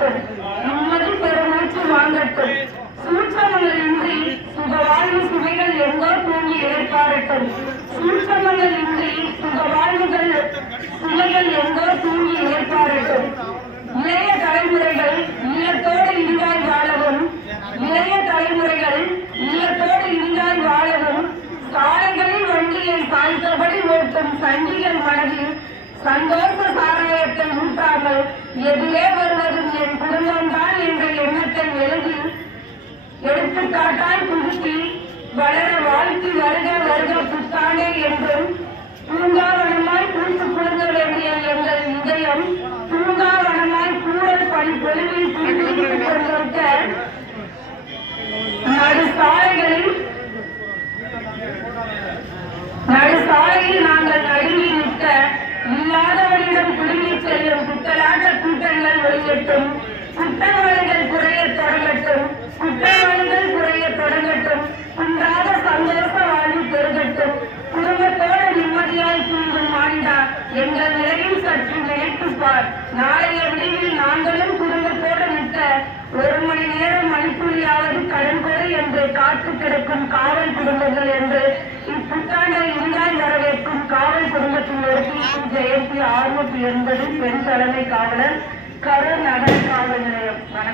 வாழட்டும் நிம்மதியும் பெருமூச்சு வாங்கட்டும். சூழ்ச்சமங்கள் இன்றி சுகவாழ்வு சுவைகள் எங்கோ தூங்கி ஏற்பாடட்டும். சூழ்ச்சமங்கள் இன்றி சுகவாழ்வுகள் சுவைகள் எங்கோ தூங்கி ஏற்பாடட்டும். இளைய தலைமுறைகள் இல்லத்தோடு இனிதாய் வாழவும் இளைய தலைமுறைகள் இல்லத்தோடு இனிதாய் வாழவும் சாலைகளில் வண்டியை சாய்ந்தபடி ஓட்டும் சங்கிகள் மனதில் சந்தோஷ சாராயத்தை ஊட்டாமல் எதிரே வருவது குடும்பம்தான் என்ற எண்ணத்தை எழுதி எடுத்துக்காட்டாய் புகுத்தி வளர வாழ்த்து வருக வருக புத்தாண்டே என்றும் பூங்காவனமாய் பூத்து குழுங்க வேண்டிய எங்கள் இதயம் பூங்காவனமாய் கூடல் பணி பொலிவில் புதுப்பித்துக் கொண்டிருக்க நடு சாலைகளில் நடு சாலையில் நாங்கள் நடுங்கி நிற்க இல்லாதவனிடம் குடும்பிச் செல்லும் புத்தலாட்ட கூட்டங்கள் வெளியிட்டும் குற்றவாளிகள் குறைய தொடங்கட்டும். குற்றவாளிகள் குறைய தொடங்கட்டும். குன்றாத சந்தோஷ வாழ்வு பெருகட்டும். குடும்பத்தோடு நிம்மதியாய் தூங்கும் ஆண்டா எங்கள் நிலையில் சற்று நினைத்துப்பார் நாளைய விடிவில் நாங்களும் குடும்பத்தோடு நிற்க ஒரு மணி நேரம் மணித்துளியாவது கடன் கொடு என்று காத்து கிடக்கும் காவல் குடும்பங்கள் என்று இப்புத்தாண்டை இந்தாய் வரவேற்கும் காவல் குடும்பத்தினருக்கு ஜெயந்தி அறுநூத்தி எண்பது பெண் தலைமை காவலர் கரு நகர காவல் நிலையம் வணக்கம்.